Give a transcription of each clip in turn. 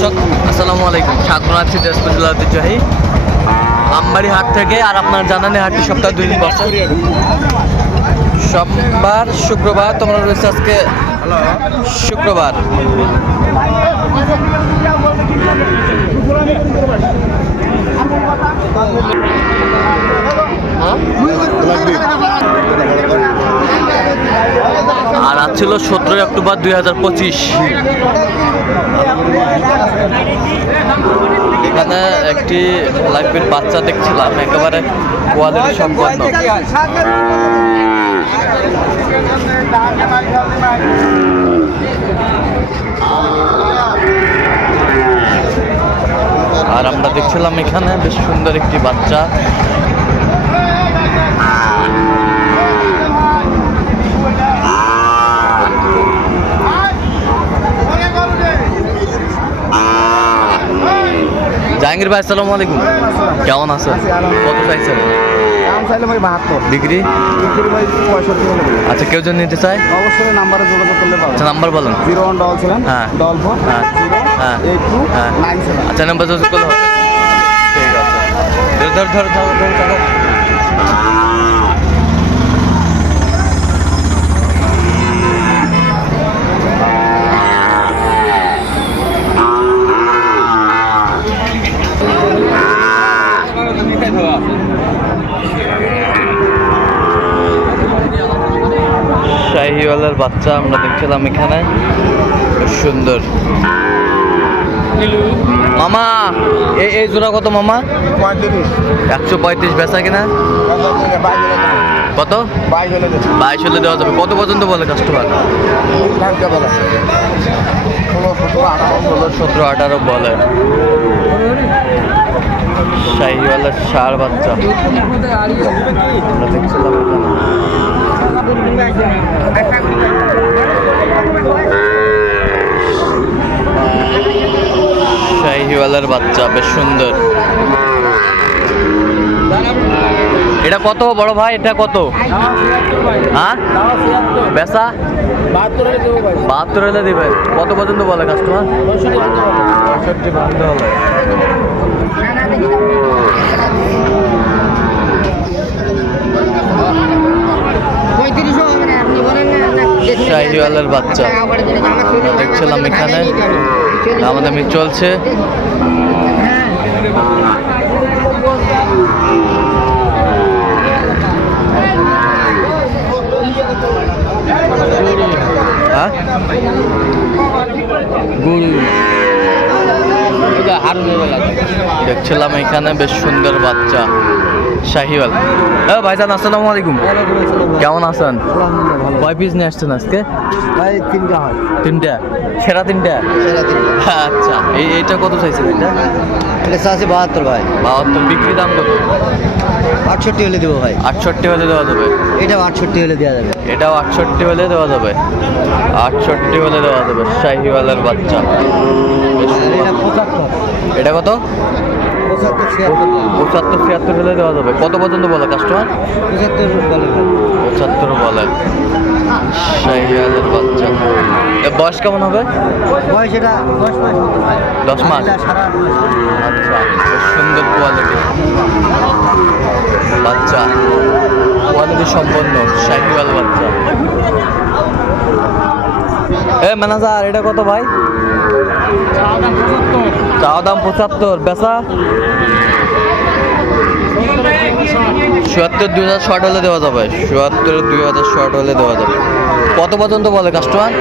দর্শক, আসসালামু আলাইকুম। স্বাগত আছি জেলা ঐতিহ্যবাহী আমবাড়ি হাট থেকে, আর আপনার জানানি হাটটি সপ্তাহে দুই দিন বসে। সোমবার, শুক্রবার, তোমরা রয়েছে আজকে শুক্রবার। আর আজ ছিল সতেরোই অক্টোবর দুই হাজার পঁচিশ। এখানে একটি লাইফের বাচ্চা দেখছিলাম, একেবারে কোয়ালিটি সম্পন্ন। আর আমরা দেখছিলাম এখানে বেশ সুন্দর একটি বাচ্চা। জাহাঙ্গীর ভাই আসসালামু আলাইকুম। কেমন আছো কত চাইছেন? দাম চাইলে ভাই বাহাত্তর। বিক্রি? বিক্রি ভাই পঁয়ষট্টি আচ্ছা কেউ যদি নিতে চায়? অবশ্যই নাম্বারে যোগাযোগ করলে পাবেন। আচ্ছা নাম্বার বলুন। জিরো ওয়ান ডবল সেভেন হ্যাঁ। ডবল ফোর হ্যাঁ। হ্যাঁ। এইট টু হ্যাঁ। Nine seven. আচ্ছা নাম্বার যোগাযোগ করলে হবে। ঠিক আছে। ধর ধর ধর ধর ধর ধর। শাহিওয়ালার বাচ্চা আমরা দেখছিলাম এখানে। সুন্দর। মামা এই এই জোড়া কত মামা? একশো পঁয়ত্রিশ বেচা কিনা? কত? বাইশ হলে দেওয়া যাবে। কত পর্যন্ত বলে কাস্টমার সতেরো, আঠারো বলে। শাহিওয়ালার সার বাচ্চা। দেখছিলাম এখানে শাহিওয়ালার বাচ্চা, বেশ সুন্দর। এটা কত বড় ভাই? এটা কত? হ্যাঁ? বেচা? বাহাত্তর হলে কত পর্যন্ত বলে কাস্টমার পঁয়ষট্টি আপনি বলেন না শাহিওয়ালের বাচ্চা। দেখছিলাম এখানে। আমাদের মিট চলছে। হ্যাঁ? গরু দেখছিলাম এখানে বেশ সুন্দর বাচ্চা। শাহিওয়াল। হ্যাঁ ভাইজান আসসালামু আলাইকুম। কেমন আছেন? কয় পিস নিয়ে আসছেন আজকে? ভাই তিনটা হয়। তিনটা? সেরা তিনটা? আচ্ছা এই এইটা কত চাইছেন এটা? এটা চাষি বাহাত্তর ভাই। বাহাত্তর বিক্রি দাম কত? আটষট্টি হলে দেবো ভাই। আটষট্টি হলে দেওয়া যাবে। এটাও আটষট্টি হলে দেওয়া যাবে। এটাও আটষট্টি হলে দেওয়া যাবে। আটষট্টি হলে দেওয়া যাবে শাহিওয়ালের বাচ্চা। এটা এটা কত? পঁচাত্তর ছিয়াত্তর হলে দেওয়া যাবে। কত পর্যন্ত বলে কাস্টমার পঁচাত্তর বলে। পঁচাত্তর বলে। বাচ্চা। বয়স কেমন হবে? বয়স এটা দশ মাস দশ মাস? মাস। আচ্ছা সুন্দর কোয়ালিটি বাচ্চা। কোয়ালিটি সম্পন্ন শাহিওয়াল বাচ্চা। এ ম্যানেজার এটা কত ভাই? চাওয়া দাম পঁচাত্তর, বেচা? চুয়াত্তর দুই হাজার শর্ট হলে দেওয়া যাবে, চুয়াত্তর দুই হাজার ষাট হলে দেওয়া যাবে। কত পর্যন্ত বলে কাস্টমার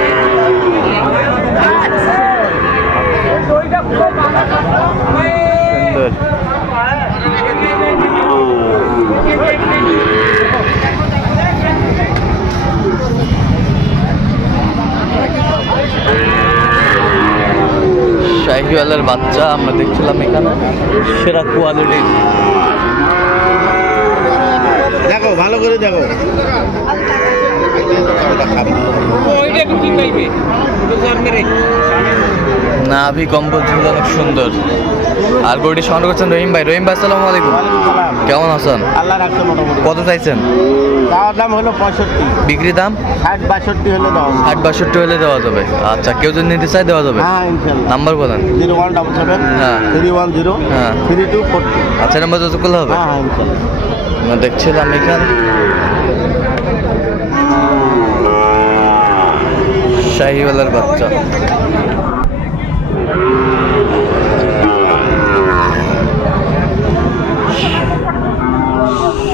সুন্দর শাহিওয়ালের বাচ্চা আমরা দেখছিলাম এখানে সেরা কোয়ালিটি দেখো ভালো করে দেখো। পাইবে নাভি কম্বল ঝুল অনেক সুন্দর। আর গরুটি সংগ্রহ করছেন রহিম ভাই। রহিম ভাই আসসালামু আলাইকুম। কেমন আছেন? আল্লাহ রাখছে মোটামুটি কত চাইছেন? তার দাম? হলো পঁয়ষট্টি বিক্রি দাম ষাট বাষট্টি হলে দাও আট বাষট্টি হলে দেওয়া যাবে। আচ্ছা কেউ যদি নিতে চাই দেওয়া যাবে। হ্যাঁ নাম্বার বলেন। জিরো ওয়ান ডাবল সেভেন হ্যাঁ। থ্রি ওয়ান জিরো হ্যাঁ। থ্রি টু ফোর আচ্ছা নাম্বার যত করলে হবে। হ্যাঁ হ্যাঁ দেখছিলাম এখান। শাহিওয়ালার বাচ্চা।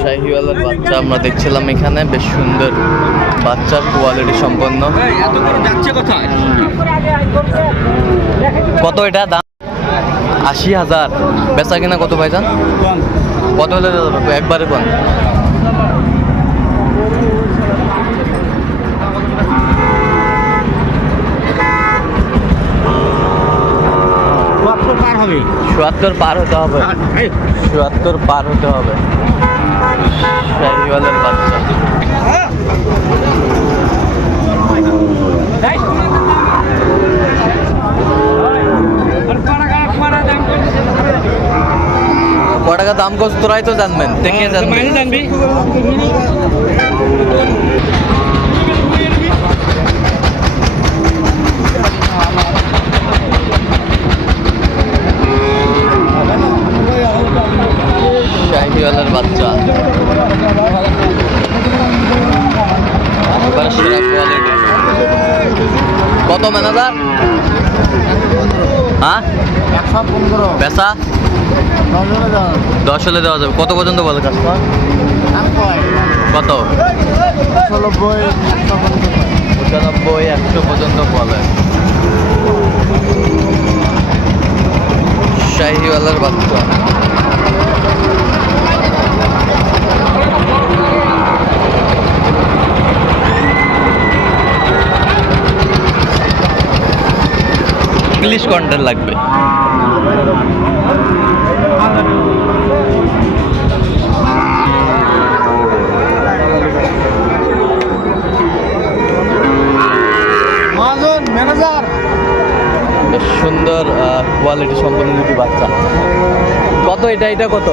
শাহিওয়ালার বাচ্চা আমরা দেখছিলাম এখানে, বেশ সুন্দর বাচ্চার কোয়ালিটি সম্পন্ন। কত এটা দাম? আশি হাজার। বেচা কিনা কত ভাইজান? কত হলে? একবারে কোন চুয়াত্তর পার হতে হবে। চুয়াত্তর পার হতে হবে। শাহিওয়ালের বাচ্চা। ক টাকা দাম কত তোরাই তো জানবেন দেখে জানবেন শাহিওয়ালের বাচ্চা এবার সেরা কোয়ালিটি কত ম্যানেজার হ্যাঁ? পেশা দশ হলে দাও দেওয়া যাবে। কত পর্যন্ত বলে কয় কত? পঁচানব্বই, একশো পর্যন্ত বলে। শাহিওয়ালার বাচ্চা। ইংলিশ কন্টেন্ট লাগবে। বেশ সুন্দর কোয়ালিটি সম্পন্ন দুটি বাচ্চা। কত এটা? এটা কত?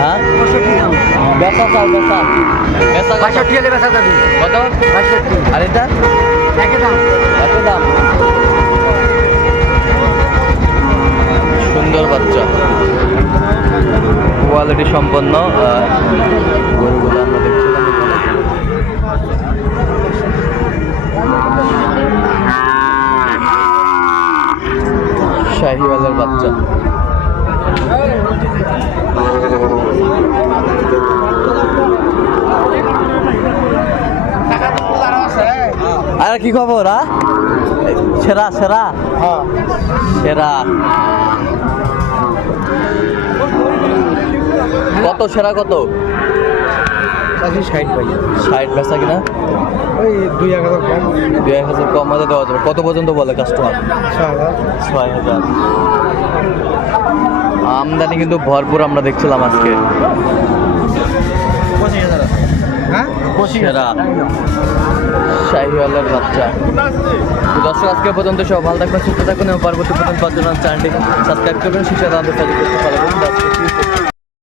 হ্যাঁ? বেচা চাও বেচা। বেচা কত? বাষট্টি হলে বেচা যাবি। কত? বাষট্টি আর এটা? একই দাম। দাম সুন্দর বাচ্চা কোয়ালিটি সম্পন্ন গরুগুলো আমরা দেখছিলাম এখানে। শাহিওয়ালের বাচ্চা। আর কি খবর সেরা সেরা। হ্যাঁ। সেরা কত সেরা কত? ষাট ষাট বেচা কিনা? ওই দুই এক হাজার কম। দুই এক হাজার কম হাজার দেওয়া যাবে। কত পর্যন্ত বলে কাস্টমার হাজার। ছয় হাজার। আমদানি কিন্তু ভরপুর আমরা দেখছিলাম আজকে। পঁচিশ হাজার। হ্যাঁ? শাহিওয়ালের বাচ্চা। দর্শক আজকে পর্যন্ত সব ভালো থাকবেন সুস্থ থাকুন এবং পরবর্তী পর্যন্ত পাঁচজন চ্যানেলটি সাবস্ক্রাইব করবেন। শিক্ষা দান করতে পারবেন